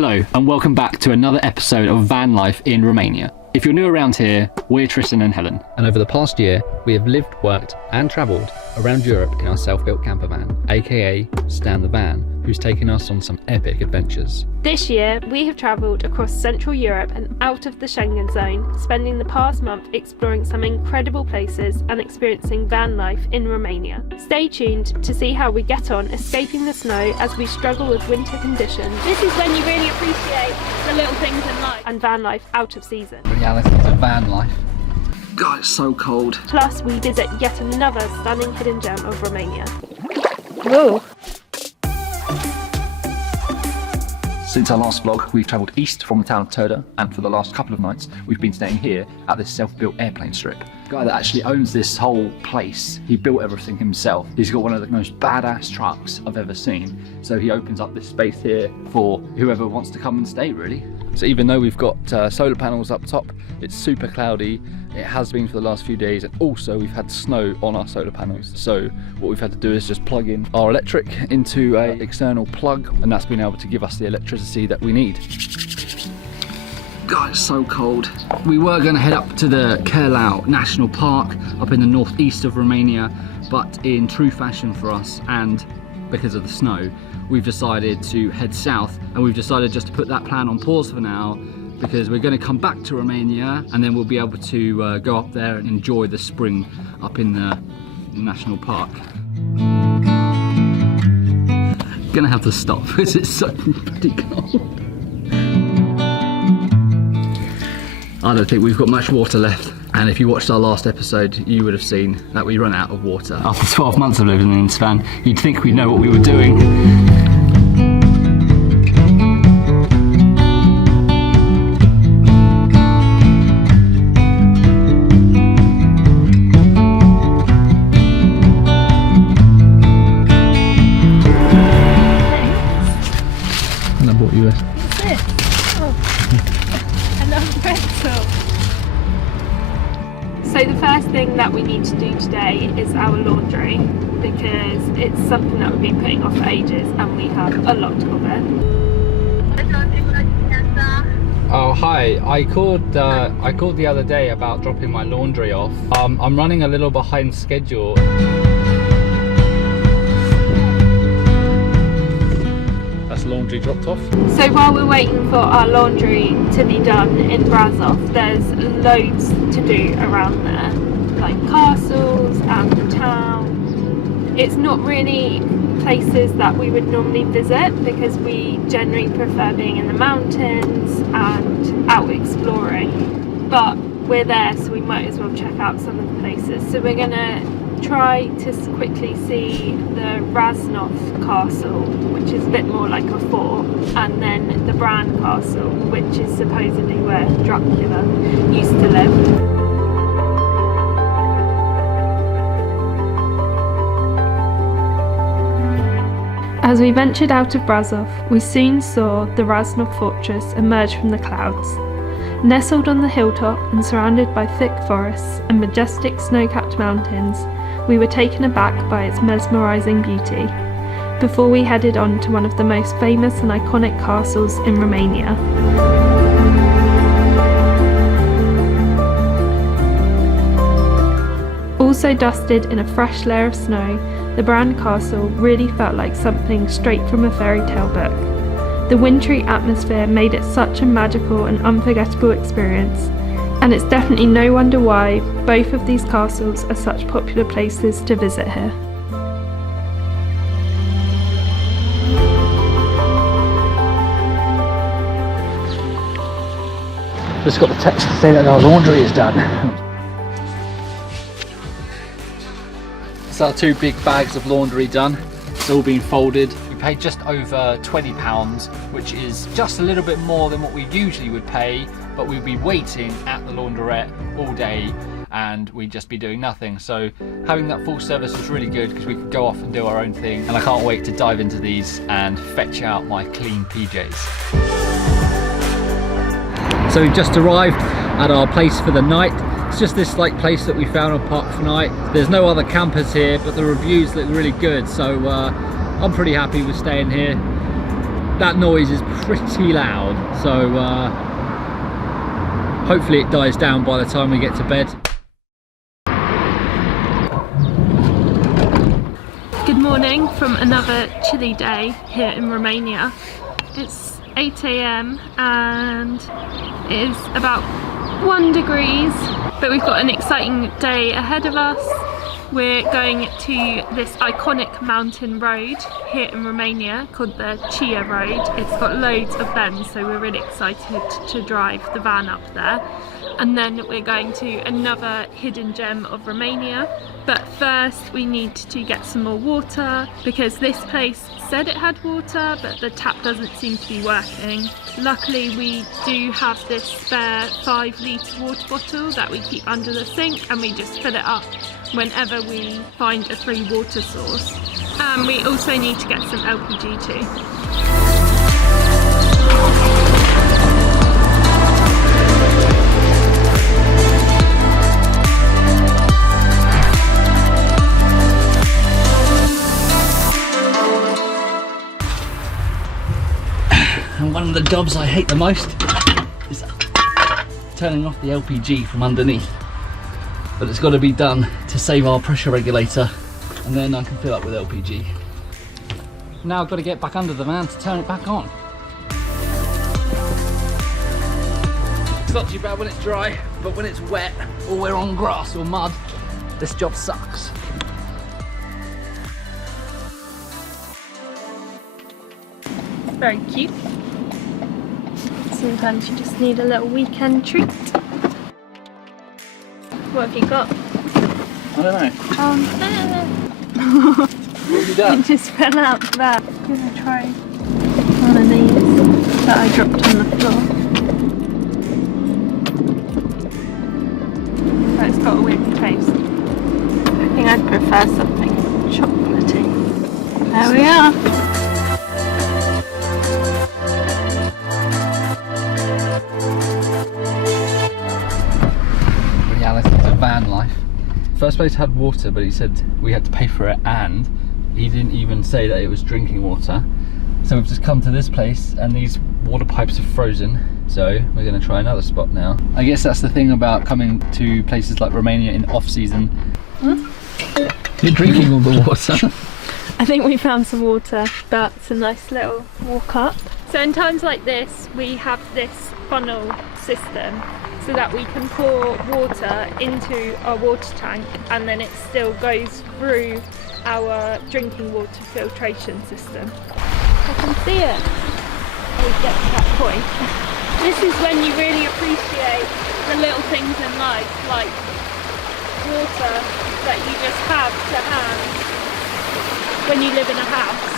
Hello and welcome back to another episode of Van Life in Romania. If you're new around here, we're Tristan and Helen. And over the past year, we have lived, worked and travelled around Europe in our self-built camper van, aka Stan the Van, who's taken us on some epic adventures. This year, we have travelled across Central Europe and out of the Schengen zone, spending the past month exploring some incredible places and experiencing van life in Romania. Stay tuned to see how we get on escaping the snow as we struggle with winter conditions. This is when you really appreciate the little things in life. And van life out of season. Reality of van life. God, it's so cold. Plus, we visit yet another stunning hidden gem of Romania. Whoa! Since our last vlog, we've travelled east from the town of Toda, and for the last couple of nights, we've been staying here at this self-built airplane strip. The guy that actually owns this whole place, he built everything himself. He's got one of the most badass trucks I've ever seen. So he opens up this space here for whoever wants to come and stay, really. So even though we've got solar panels up top, it's super cloudy. It has been for the last few days, and also we've had snow on our solar panels. So what we've had to do is just plug in our electric into an external plug, and that's been able to give us the electricity that we need. God, it's so cold. We were going to head up to the Cheia National Park up in the northeast of Romania, but in true fashion for us and because of the snow, we've decided to head south, and we've decided just to put that plan on pause for now, because we're going to come back to Romania and then we'll be able to go up there and enjoy the spring up in the national park. Gonna have to stop because it's so bloody cold. I don't think we've got much water left, and if you watched our last episode you would have seen that we run out of water. After 12 months of living in this van, you'd think we'd know what we were doing. And I bought you a... What's this? Oh, another pencil. So the first thing that we need to do today is our laundry, because it's something that we've been putting off for ages and we have a lot to cover. Oh hi, I called the other day about dropping my laundry off. I'm running a little behind schedule. That's laundry dropped off. So while we're waiting for our laundry to be done in Brașov, there's loads to do around there, like castles and the town. It's not really places that we would normally visit because we generally prefer being in the mountains and out exploring, but we're there so we might as well check out some of the places. So we're gonna try to quickly see the Rasnov Castle, which is a bit more like a fort, and then the Bran Castle, which is supposedly where Dracula used to live. As we ventured out of Brașov, we soon saw the Rasnov Fortress emerge from the clouds. Nestled on the hilltop and surrounded by thick forests and majestic snow-capped mountains, we were taken aback by its mesmerising beauty, before we headed on to one of the most famous and iconic castles in Romania. Also dusted in a fresh layer of snow, the Bran Castle really felt like something straight from a fairy tale book. The wintry atmosphere made it such a magical and unforgettable experience, and it's definitely no wonder why both of these castles are such popular places to visit here. Just got the text to say that our laundry is done. So our 2 big bags of laundry done. It's all been folded. We paid just over £20, which is just a little bit more than what we usually would pay, but we'd be waiting at the laundrette all day and we'd just be doing nothing. So having that full service was really good because we could go off and do our own thing, and I can't wait to dive into these and fetch out my clean PJs. So we've just arrived at our place for the night. It's just this like place that we found on Park for Night. There's no other campers here, but the reviews look really good, so I'm pretty happy with staying here. That noise is pretty loud, so hopefully it dies down by the time we get to bed. Good morning from another chilly day here in Romania. It's 8 AM and it is about 1 degree, but we've got an exciting day ahead of us. We're going to this iconic mountain road here in Romania called the Cheia Road. It's got loads of bends, so we're really excited to drive the van up there. And then we're going to another hidden gem of Romania. But first we need to get some more water because this place said it had water, but the tap doesn't seem to be working. Luckily we do have this spare 5-litre water bottle that we keep under the sink, and we just fill it up whenever we find a free water source. And we also need to get some LPG too. And one of the jobs I hate the most is turning off the LPG from underneath. But it's got to be done to save our pressure regulator, and then I can fill up with LPG. Now I've got to get back under the van to turn it back on. It's not too bad when it's dry, but when it's wet or we're on grass or mud, this job sucks. Very cute. Sometimes you just need a little weekend treat. What have you got? I don't know. What have you done? It just fell out there. I'm gonna try one of these that I dropped on the floor. But it's got a weird taste. I think I'd prefer something chocolatey. There we are. Vanlife. First place had water, but he said we had to pay for it, and he didn't even say that it was drinking water. So we've just come to this place and these water pipes are frozen, so we're going to try another spot now. I guess that's the thing about coming to places like Romania in off season. You're drinking all the water. I think we found some water, but it's a nice little walk up. So in times like this we have this funnel system so that we can pour water into our water tank, and then it still goes through our drinking water filtration system. I can see it. We get to that point. This is when you really appreciate the little things in life, like water that you just have to hand when you live in a house.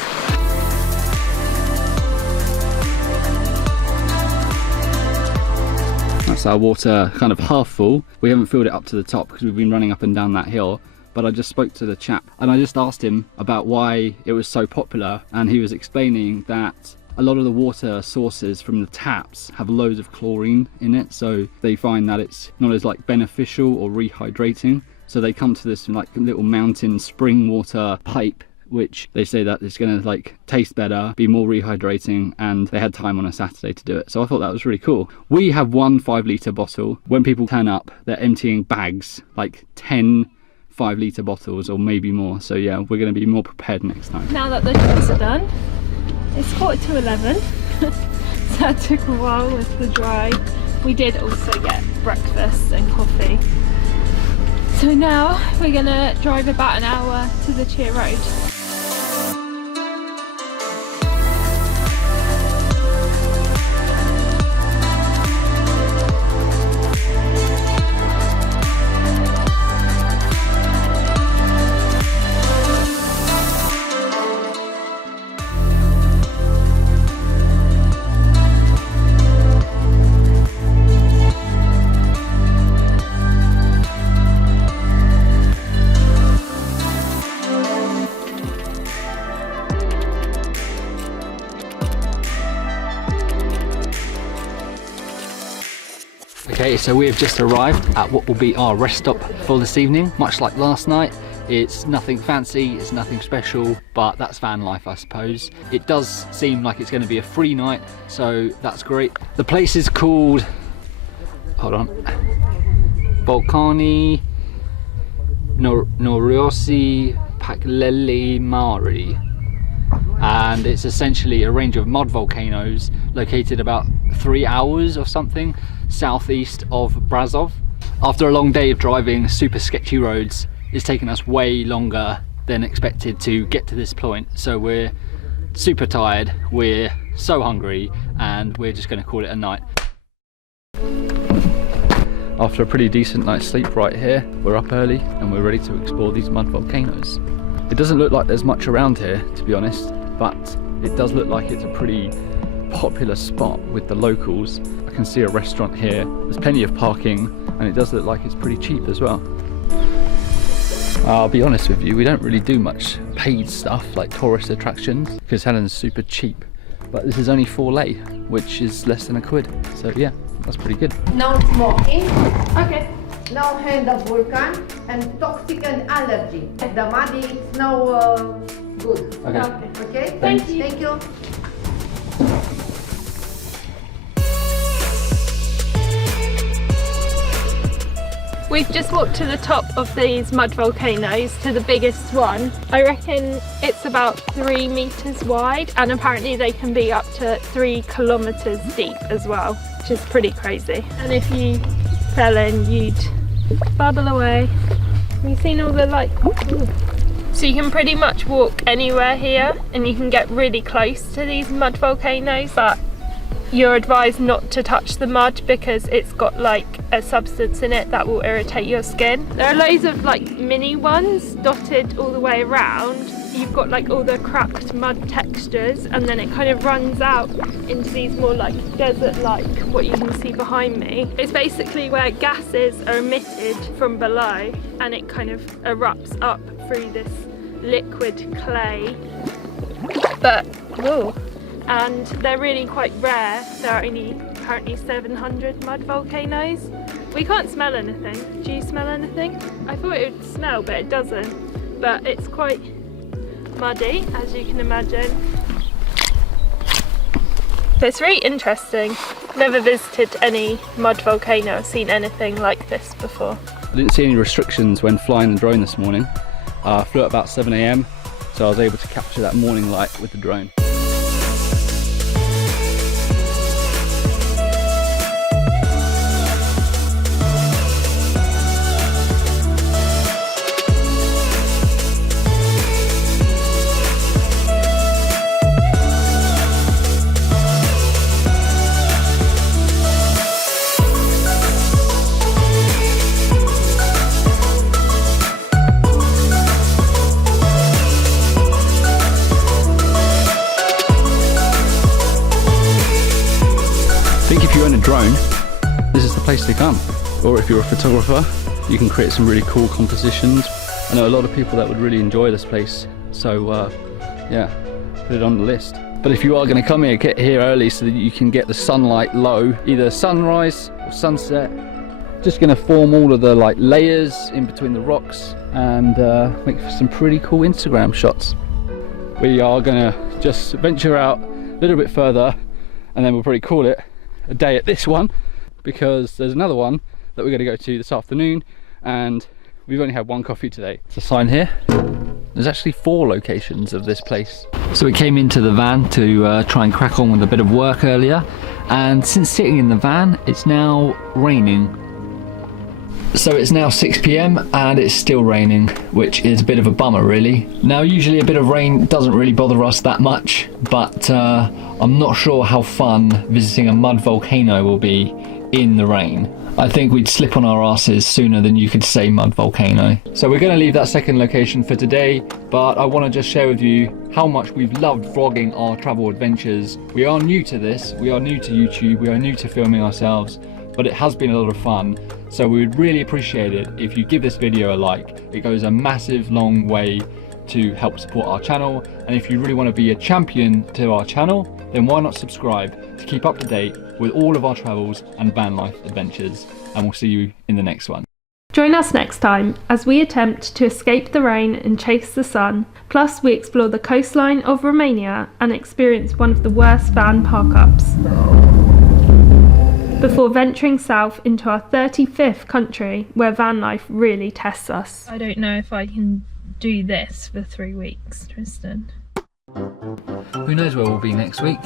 That's our water kind of half full. We haven't filled it up to the top because we've been running up and down that hill, but I just spoke to the chap and I just asked him about why it was so popular, and he was explaining that a lot of the water sources from the taps have loads of chlorine in it, so they find that it's not as like beneficial or rehydrating, so they come to this like little mountain spring water pipe, which they say that it's going to like taste better, be more rehydrating, and they had time on a Saturday to do it. So I thought that was really cool. We have one 5-litre bottle. When people turn up, they're emptying bags, like 10 5-litre bottles or maybe more. So yeah, we're going to be more prepared next time. Now that the jobs are done, it's 11:15. So that took a while with the drive. We did also get breakfast and coffee. So now we're going to drive about an hour to the Cheia Road. Okay, so we have just arrived at what will be our rest stop for this evening. Much like last night, It's nothing fancy, it's nothing special, but that's van life, I suppose. It does seem like it's going to be a free night, so that's great. The place is called, hold on, Vulcanii Noroioși Pâclele Mari, and it's essentially a range of mud volcanoes located about 3 hours or something southeast of Brașov. After a long day of driving super sketchy roads, it's taken us way longer than expected to get to this point, so we're super tired, we're so hungry, and we're just going to call it a night. After a pretty decent night's sleep right here, we're up early and we're ready to explore these mud volcanoes. It doesn't look like there's much around here, to be honest, but it does look like it's a pretty popular spot with the locals. I can see a restaurant here, there's plenty of parking, and it does look like it's pretty cheap as well. I'll be honest with you, we don't really do much paid stuff like tourist attractions because Helen's super cheap, but this is only 4 lei, which is less than £1, so yeah, that's pretty good. No smoking, Okay. no hand of vulcan, and toxic and allergy. The muddy it's no good. Okay. Okay? Thank you. Thank you. We've just walked to the top of these mud volcanoes, to the biggest one. I reckon it's about 3 meters wide, and apparently they can be up to 3 kilometers deep as well, which is pretty crazy. And if you fell in, you'd bubble away. Have you seen all the like? Ooh. So you can pretty much walk anywhere here, and you can get really close to these mud volcanoes, but you're advised not to touch the mud because it's got like a substance in it that will irritate your skin. There are loads of like mini ones dotted all the way around. You've got like all the cracked mud textures, and then it kind of runs out into these more like desert-like, what you can see behind me. It's basically where gases are emitted from below, and it kind of erupts up through this liquid clay. But whoa. And they're really quite rare. There are only apparently 700 mud volcanoes. We can't smell anything. Do you smell anything? I thought it would smell, but it doesn't. But it's quite muddy, as you can imagine. But it's really interesting. Never visited any mud volcano or seen anything like this before. I didn't see any restrictions when flying the drone this morning. I flew at about 7 AM, so I was able to capture that morning light with the drone. If you own a drone, this is the place to come. Or if you're a photographer, you can create some really cool compositions. I know a lot of people that would really enjoy this place, so yeah, put it on the list. But if you are going to come here, get here early so that you can get the sunlight low, either sunrise or sunset. Just going to form all of the like layers in between the rocks and make for some pretty cool Instagram shots. We are going to just venture out a little bit further, and then we'll probably call it a day at this one, because there's another one that we're going to go to this afternoon, and we've only had 1 coffee today. It's a sign here. There's actually 4 locations of this place. So we came into the van to try and crack on with a bit of work earlier, and since sitting in the van, it's now raining. So it's now 6 PM and it's still raining, which is a bit of a bummer really. Now usually a bit of rain doesn't really bother us that much, but I'm not sure how fun visiting a mud volcano will be in the rain. I think we'd slip on our asses sooner than you could say mud volcano. So we're going to leave that second location for today, but I want to just share with you how much we've loved vlogging our travel adventures. We are new to this, we are new to YouTube, we are new to filming ourselves, but it has been a lot of fun. So we would really appreciate it if you give this video a like. It goes a massive long way to help support our channel, and if you really want to be a champion to our channel, then why not subscribe to keep up to date with all of our travels and van life adventures, and we'll see you in the next one. Join us next time as we attempt to escape the rain and chase the sun, plus we explore the coastline of Romania and experience one of the worst van park-ups, before venturing south into our 35th country where van life really tests us. I don't know if I can do this for 3 weeks, Tristan. Who knows where we'll be next week?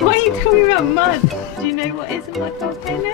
Why are you talking about mud? Do you know what is a mud volcano?